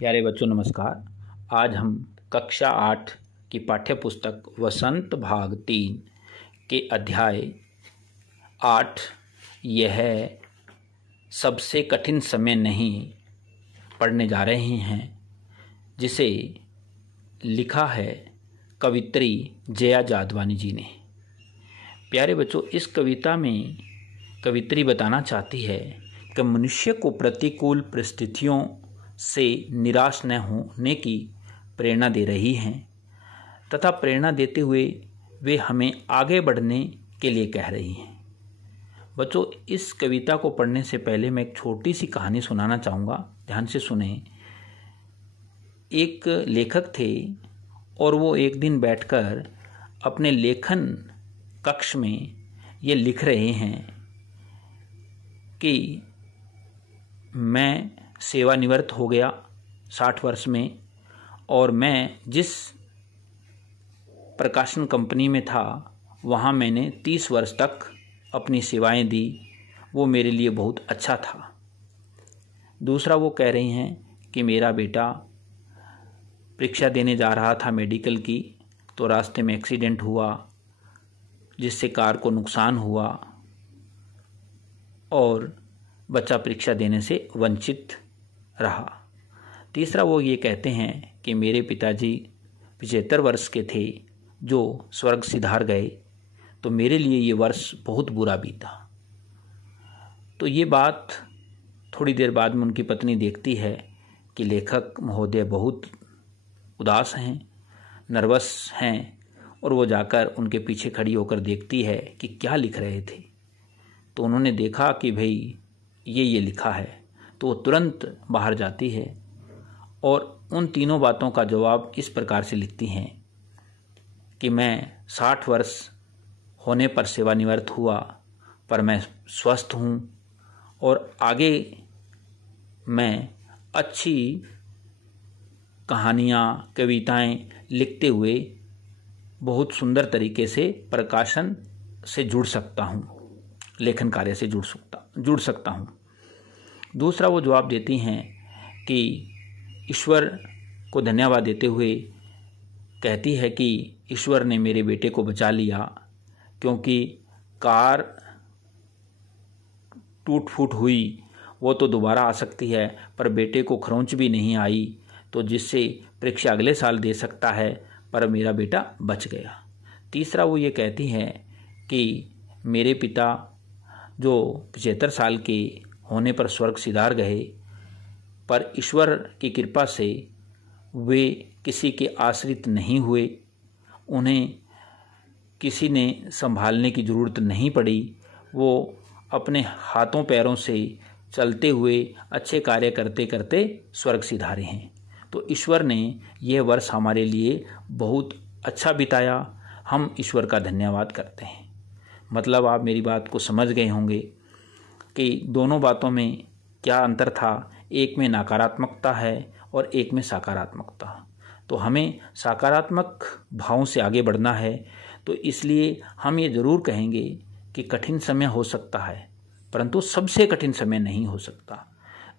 प्यारे बच्चों नमस्कार। आज हम कक्षा 8 की पाठ्य पुस्तक वसंत भाग 3 के अध्याय 8 यह सबसे कठिन समय नहीं पढ़ने जा रहे हैं, जिसे लिखा है कवित्री जया जादवानी जी ने। प्यारे बच्चों, इस कविता में कवित्री बताना चाहती है कि मनुष्य को प्रतिकूल परिस्थितियों से निराश न होने की प्रेरणा दे रही हैं तथा प्रेरणा देते हुए वे हमें आगे बढ़ने के लिए कह रही हैं। बच्चों, इस कविता को पढ़ने से पहले मैं एक छोटी सी कहानी सुनाना चाहूँगा, ध्यान से सुने। एक लेखक थे और वो एक दिन बैठकर अपने लेखन कक्ष में ये लिख रहे हैं कि मैं सेवानिवृत्त हो गया 60 वर्ष में, और मैं जिस प्रकाशन कंपनी में था वहाँ मैंने 30 वर्ष तक अपनी सेवाएं दी, वो मेरे लिए बहुत अच्छा था। दूसरा, वो कह रही हैं कि मेरा बेटा परीक्षा देने जा रहा था मेडिकल की, तो रास्ते में एक्सीडेंट हुआ जिससे कार को नुकसान हुआ और बच्चा परीक्षा देने से वंचित रहा। तीसरा, वो ये कहते हैं कि मेरे पिताजी 75 वर्ष के थे जो स्वर्ग सिधार गए, तो मेरे लिए ये वर्ष बहुत बुरा बीता। तो ये बात थोड़ी देर बाद में उनकी पत्नी देखती है कि लेखक महोदय बहुत उदास हैं, नर्वस हैं, और वो जाकर उनके पीछे खड़ी होकर देखती है कि क्या लिख रहे थे। तो उन्होंने देखा कि भाई ये लिखा है, तो वो तुरंत बाहर जाती है और उन तीनों बातों का जवाब इस प्रकार से लिखती हैं कि मैं 60 वर्ष होने पर सेवानिवृत्त हुआ, पर मैं स्वस्थ हूँ और आगे मैं अच्छी कहानियाँ, कविताएं लिखते हुए बहुत सुंदर तरीके से प्रकाशन से जुड़ सकता हूँ, लेखन कार्य से जुड़ सकता हूँ। दूसरा, वो जवाब देती हैं कि ईश्वर को धन्यवाद देते हुए कहती है कि ईश्वर ने मेरे बेटे को बचा लिया, क्योंकि कार टूट फूट हुई वो तो दोबारा आ सकती है, पर बेटे को खरोंच भी नहीं आई, तो जिससे परीक्षा अगले साल दे सकता है, पर मेरा बेटा बच गया। तीसरा, वो ये कहती हैं कि मेरे पिता जो 75 साल के होने पर स्वर्ग सिधार गए, पर ईश्वर की कृपा से वे किसी के आश्रित नहीं हुए, उन्हें किसी ने संभालने की ज़रूरत नहीं पड़ी, वो अपने हाथों पैरों से चलते हुए अच्छे कार्य करते करते स्वर्ग सिधारे हैं। तो ईश्वर ने यह वर्ष हमारे लिए बहुत अच्छा बिताया, हम ईश्वर का धन्यवाद करते हैं। मतलब आप मेरी बात को समझ गए होंगे कि दोनों बातों में क्या अंतर था। एक में नकारात्मकता है और एक में सकारात्मकता। तो हमें सकारात्मक भावों से आगे बढ़ना है, तो इसलिए हम ये ज़रूर कहेंगे कि कठिन समय हो सकता है, परंतु सबसे कठिन समय नहीं हो सकता।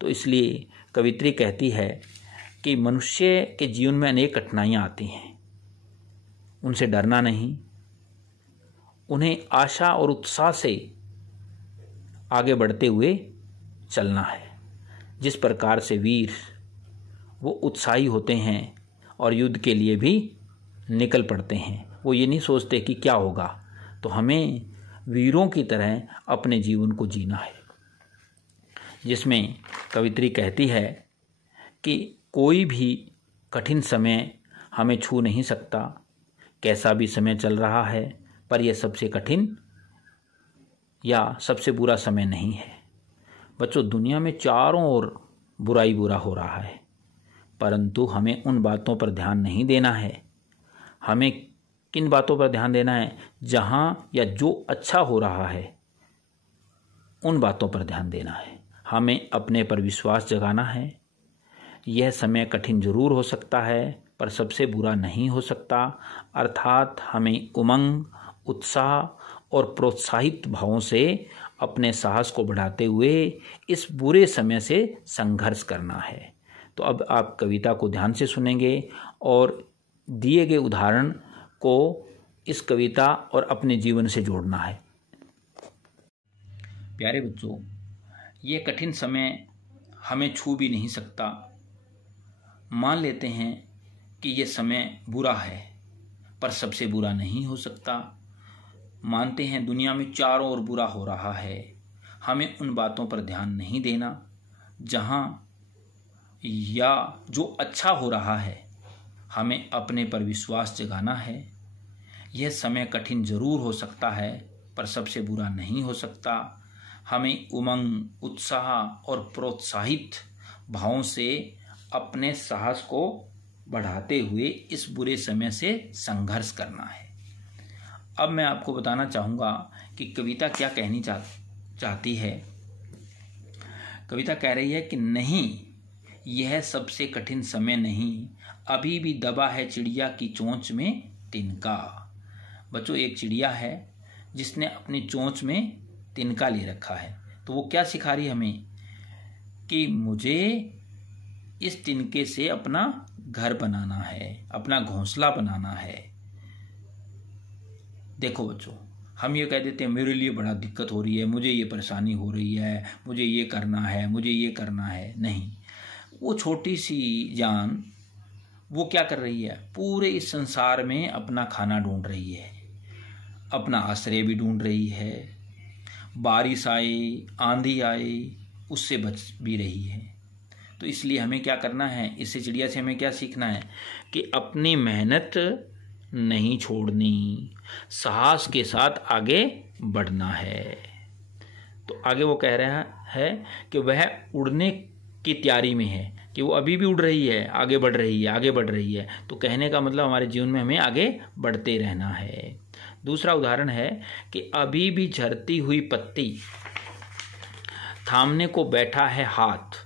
तो इसलिए कवित्री कहती है कि मनुष्य के जीवन में अनेक कठिनाइयाँ आती हैं, उनसे डरना नहीं, उन्हें आशा और उत्साह से आगे बढ़ते हुए चलना है। जिस प्रकार से वीर वो उत्साही होते हैं और युद्ध के लिए भी निकल पड़ते हैं, वो ये नहीं सोचते कि क्या होगा, तो हमें वीरों की तरह अपने जीवन को जीना है, जिसमें कवित्री कहती है कि कोई भी कठिन समय हमें छू नहीं सकता। कैसा भी समय चल रहा है, पर यह सबसे कठिन या सबसे बुरा समय नहीं है। बच्चों, दुनिया में चारों ओर बुराई बुरा हो रहा है, परंतु हमें उन बातों पर ध्यान नहीं देना है। हमें किन बातों पर ध्यान देना है? जहाँ या जो अच्छा हो रहा है उन बातों पर ध्यान देना है। हमें अपने पर विश्वास जगाना है। यह समय कठिन जरूर हो सकता है, पर सबसे बुरा नहीं हो सकता। अर्थात हमें उमंग, उत्साह और प्रोत्साहित भावों से अपने साहस को बढ़ाते हुए इस बुरे समय से संघर्ष करना है। तो अब आप कविता को ध्यान से सुनेंगे और दिए गए उदाहरण को इस कविता और अपने जीवन से जोड़ना है। प्यारे बच्चों, ये कठिन समय हमें छू भी नहीं सकता। मान लेते हैं कि ये समय बुरा है, पर सबसे बुरा नहीं हो सकता। मानते हैं दुनिया में चारों ओर बुरा हो रहा है, हमें उन बातों पर ध्यान नहीं देना जहां या जो अच्छा हो रहा है। हमें अपने पर विश्वास जगाना है। यह समय कठिन जरूर हो सकता है, पर सबसे बुरा नहीं हो सकता। हमें उमंग, उत्साह और प्रोत्साहित भावों से अपने साहस को बढ़ाते हुए इस बुरे समय से संघर्ष करना है। अब मैं आपको बताना चाहूँगा कि कविता क्या कहनी चाहती है। कविता कह रही है कि नहीं, यह सबसे कठिन समय नहीं, अभी भी दबा है चिड़िया की चोंच में तिनका। बच्चों, एक चिड़िया है जिसने अपनी चोंच में तिनका ले रखा है। तो वो क्या सिखा रही है हमें कि मुझे इस तिनके से अपना घर बनाना है, अपना घोंसला बनाना है। देखो बच्चों, हम ये कह देते हैं मेरे लिए बड़ा दिक्कत हो रही है, मुझे ये परेशानी हो रही है, मुझे ये करना है, मुझे ये करना है। नहीं, वो छोटी सी जान वो क्या कर रही है, पूरे इस संसार में अपना खाना ढूंढ रही है, अपना आश्रय भी ढूंढ रही है। बारिश आए, आंधी आए, उससे बच भी रही है। तो इसलिए हमें क्या करना है, इससे चिड़िया से हमें क्या सीखना है कि अपनी मेहनत नहीं छोड़नी, साहस के साथ आगे बढ़ना है। तो आगे वो कह रहा है कि वह उड़ने की तैयारी में है, कि वो अभी भी उड़ रही है, आगे बढ़ रही है, आगे बढ़ रही है। तो कहने का मतलब हमारे जीवन में हमें आगे बढ़ते रहना है। दूसरा उदाहरण है कि अभी भी झरती हुई पत्ती थामने को बैठा है हाथ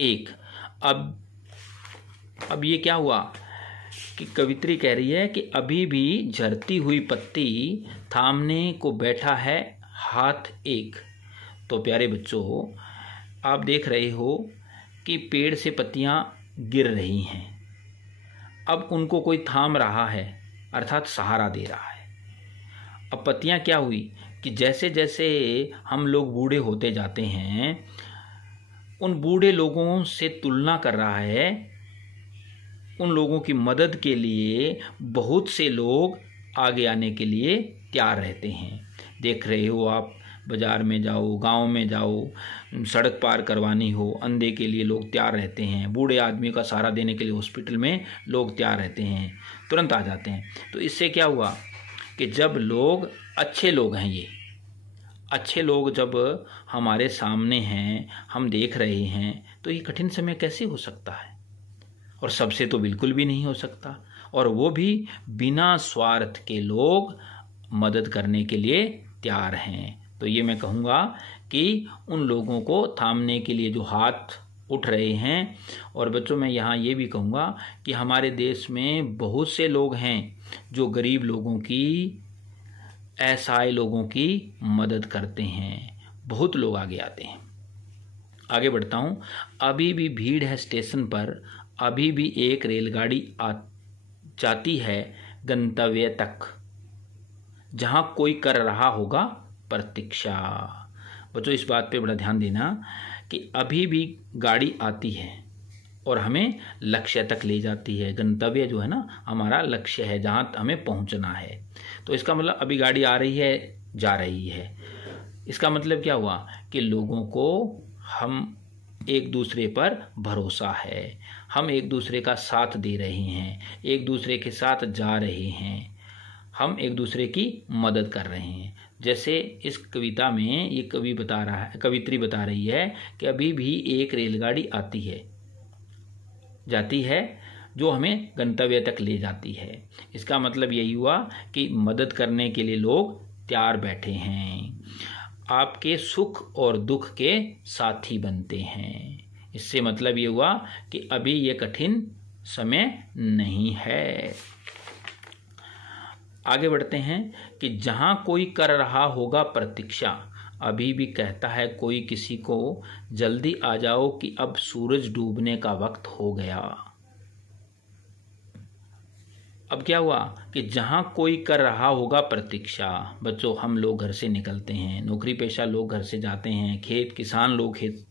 एक। अब ये क्या हुआ कि कवित्री कह रही है कि अभी भी झरती हुई पत्ती थामने को बैठा है हाथ एक। तो प्यारे बच्चों, आप देख रहे हो कि पेड़ से पत्तियां गिर रही हैं। अब उनको कोई थाम रहा है, अर्थात सहारा दे रहा है। अब पत्तियां क्या हुई कि जैसे जैसे हम लोग बूढ़े होते जाते हैं, उन बूढ़े लोगों से तुलना कर रहा है। उन लोगों की मदद के लिए बहुत से लोग आगे आने के लिए तैयार रहते हैं। देख रहे हो आप, बाजार में जाओ, गांव में जाओ, सड़क पार करवानी हो, अंधे के लिए लोग तैयार रहते हैं। बूढ़े आदमी का सहारा देने के लिए हॉस्पिटल में लोग तैयार रहते हैं, तुरंत आ जाते हैं। तो इससे क्या हुआ कि जब लोग, अच्छे लोग हैं, ये अच्छे लोग जब हमारे सामने हैं, हम देख रहे हैं, तो ये कठिन समय कैसे हो सकता है? और सबसे तो बिल्कुल भी नहीं हो सकता, और वो भी बिना स्वार्थ के लोग मदद करने के लिए तैयार हैं। तो ये मैं कहूँगा कि उन लोगों को थामने के लिए जो हाथ उठ रहे हैं। और बच्चों, मैं यहाँ ये भी कहूँगा कि हमारे देश में बहुत से लोग हैं जो गरीब लोगों की, असहाय लोगों की मदद करते हैं। बहुत लोग आगे आते हैं। आगे बढ़ता हूँ। अभी भी भीड़ है स्टेशन पर, अभी भी एक रेलगाड़ी जाती है गंतव्य तक, जहाँ कोई कर रहा होगा प्रतीक्षा। बच्चों, इस बात पे बड़ा ध्यान देना कि अभी भी गाड़ी आती है और हमें लक्ष्य तक ले जाती है। गंतव्य जो है ना, हमारा लक्ष्य है, जहाँ हमें पहुँचना है। तो इसका मतलब अभी गाड़ी आ रही है, जा रही है। इसका मतलब क्या हुआ कि लोगों को हम एक दूसरे पर भरोसा है, हम एक दूसरे का साथ दे रहे हैं, एक दूसरे के साथ जा रहे हैं, हम एक दूसरे की मदद कर रहे हैं। जैसे इस कविता में ये कवित्री बता रही है कि अभी भी एक रेलगाड़ी आती है, जाती है, जो हमें गंतव्य तक ले जाती है। इसका मतलब यही हुआ कि मदद करने के लिए लोग तैयार बैठे हैं, आपके सुख और दुख के साथी बनते हैं। इससे मतलब ये हुआ कि अभी ये कठिन समय नहीं है। आगे बढ़ते हैं कि जहां कोई कर रहा होगा प्रतीक्षा, अभी भी कहता है कोई किसी को, जल्दी आ जाओ कि अब सूरज डूबने का वक्त हो गया। अब क्या हुआ कि जहाँ कोई कर रहा होगा प्रतीक्षा। बच्चों, हम लोग घर से निकलते हैं, नौकरी पेशा लोग घर से जाते हैं, किसान लोग खेत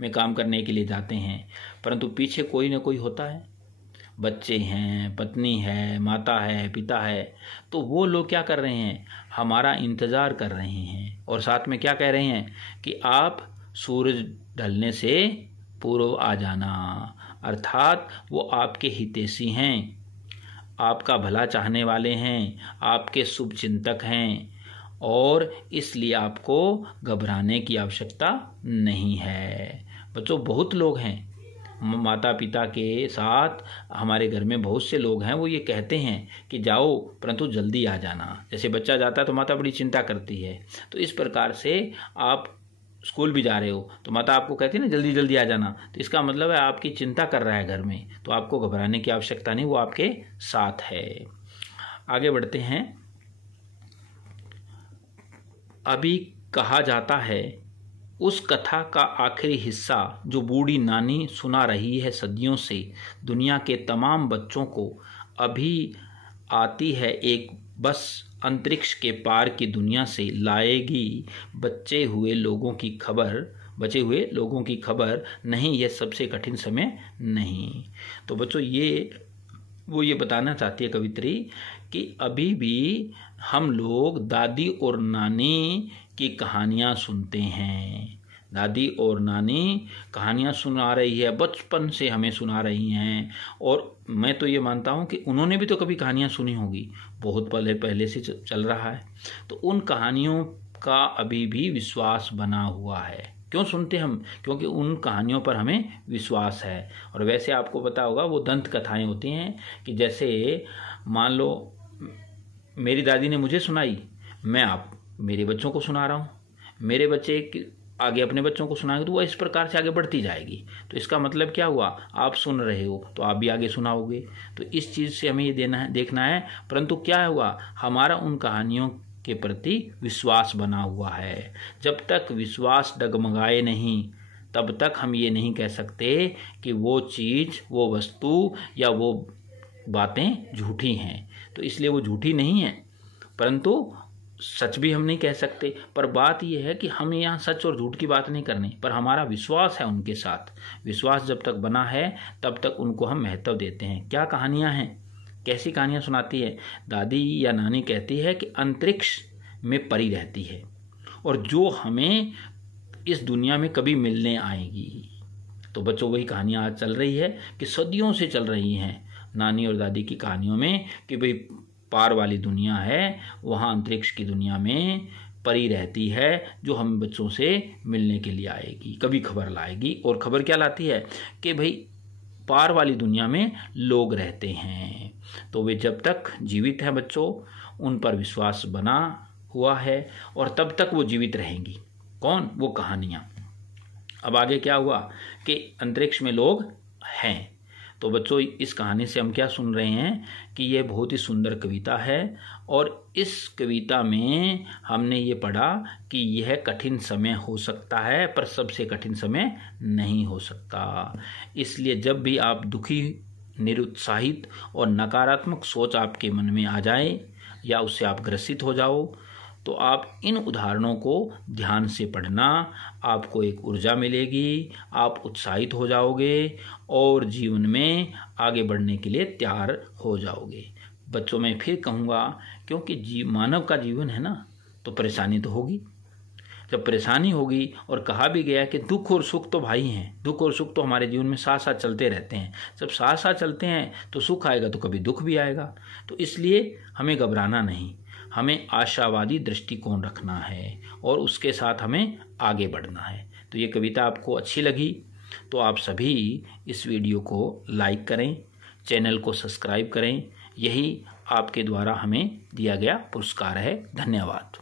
में काम करने के लिए जाते हैं, परंतु पीछे कोई ना कोई होता है। बच्चे हैं, पत्नी है, माता है, पिता है, तो वो लोग क्या कर रहे हैं, हमारा इंतज़ार कर रहे हैं और साथ में क्या कह रहे हैं कि आप सूरज ढलने से पूर्व आ जाना। अर्थात वो आपके हितैषी हैं, आपका भला चाहने वाले हैं, आपके शुभ चिंतक हैं और इसलिए आपको घबराने की आवश्यकता नहीं है। बच्चों, बहुत लोग हैं, माता पिता के साथ हमारे घर में बहुत से लोग हैं, वो ये कहते हैं कि जाओ परंतु जल्दी आ जाना। जैसे बच्चा जाता है तो माता बड़ी चिंता करती है, तो इस प्रकार से आप स्कूल भी जा रहे हो तो माता आपको कहती है ना जल्दी जल्दी आ जाना, तो इसका मतलब है आपकी चिंता कर रहा है घर में, तो आपको घबराने की आवश्यकता नहीं, वो आपके साथ है। आगे बढ़ते हैं। अभी कहा जाता है उस कथा का आखिरी हिस्सा जो बूढ़ी नानी सुना रही है सदियों से दुनिया के तमाम बच्चों को, अभी आती है एक बस अंतरिक्ष के पार की दुनिया से लाएगी बचे हुए लोगों की खबर नहीं, यह सबसे कठिन समय नहीं। तो बच्चों, ये बताना चाहती है कवित्री कि अभी भी हम लोग दादी और नानी की कहानियाँ सुनते हैं। दादी और नानी कहानियाँ सुना रही है, बचपन से हमें सुना रही हैं, और मैं तो ये मानता हूँ कि उन्होंने भी तो कभी कहानियाँ सुनी होगी, बहुत पहले से चल रहा है। तो उन कहानियों का अभी भी विश्वास बना हुआ है। क्यों सुनते हम? क्योंकि उन कहानियों पर हमें विश्वास है। और वैसे आपको पता होगा वो दंत कथाएं होती हैं कि जैसे मान लो मेरी दादी ने मुझे सुनाई, मैं मेरे बच्चों को सुना रहा हूँ, मेरे बच्चे आगे अपने बच्चों को सुनाएंगे, तो वह इस प्रकार से आगे बढ़ती जाएगी। तो इसका मतलब क्या हुआ, आप सुन रहे हो तो आप भी आगे सुनाओगे। तो इस चीज़ से हमें ये देखना है। परंतु क्या हुआ, हमारा उन कहानियों के प्रति विश्वास बना हुआ है। जब तक विश्वास डगमगाए नहीं तब तक हम ये नहीं कह सकते कि वो चीज़, वो वस्तु या वो बातें झूठी हैं। तो इसलिए वो झूठी नहीं है, परंतु सच भी हम नहीं कह सकते। पर बात यह है कि हम यहाँ सच और झूठ की बात नहीं करनी, पर हमारा विश्वास है उनके साथ। विश्वास जब तक बना है तब तक उनको हम महत्व देते हैं। क्या कहानियाँ हैं, कैसी कहानियाँ सुनाती है दादी या नानी? कहती है कि अंतरिक्ष में परी रहती है और जो हमें इस दुनिया में कभी मिलने आएगी। तो बच्चों, वही कहानियाँ आज चल रही है कि सदियों से चल रही हैं नानी और दादी की कहानियों में कि भाई पार वाली दुनिया है, वहाँ अंतरिक्ष की दुनिया में परी रहती है जो हम बच्चों से मिलने के लिए आएगी, कभी खबर लाएगी। और खबर क्या लाती है कि भाई पार वाली दुनिया में लोग रहते हैं। तो वे जब तक जीवित हैं बच्चों, उन पर विश्वास बना हुआ है और तब तक वो जीवित रहेंगी। कौन? वो कहानियाँ। अब आगे क्या हुआ कि अंतरिक्ष में लोग हैं। तो बच्चों, इस कहानी से हम क्या सुन रहे हैं कि यह बहुत ही सुंदर कविता है और इस कविता में हमने ये पढ़ा कि यह कठिन समय हो सकता है पर सबसे कठिन समय नहीं हो सकता। इसलिए जब भी आप दुखी, निरुत्साहित और नकारात्मक सोच आपके मन में आ जाए या उससे आप ग्रसित हो जाओ, तो आप इन उदाहरणों को ध्यान से पढ़ना, आपको एक ऊर्जा मिलेगी, आप उत्साहित हो जाओगे और जीवन में आगे बढ़ने के लिए तैयार हो जाओगे। बच्चों, मैं फिर कहूँगा, क्योंकि मानव का जीवन है ना, तो परेशानी तो होगी। जब परेशानी होगी, और कहा भी गया कि दुख और सुख तो भाई हैं, दुख और सुख तो हमारे जीवन में साथ साथ चलते रहते हैं। जब साथ साथ चलते हैं तो सुख आएगा तो कभी दुख भी आएगा। तो इसलिए हमें घबराना नहीं, हमें आशावादी दृष्टिकोण रखना है और उसके साथ हमें आगे बढ़ना है। तो ये कविता आपको अच्छी लगी तो आप सभी इस वीडियो को लाइक करें, चैनल को सब्सक्राइब करें। यही आपके द्वारा हमें दिया गया पुरस्कार है। धन्यवाद।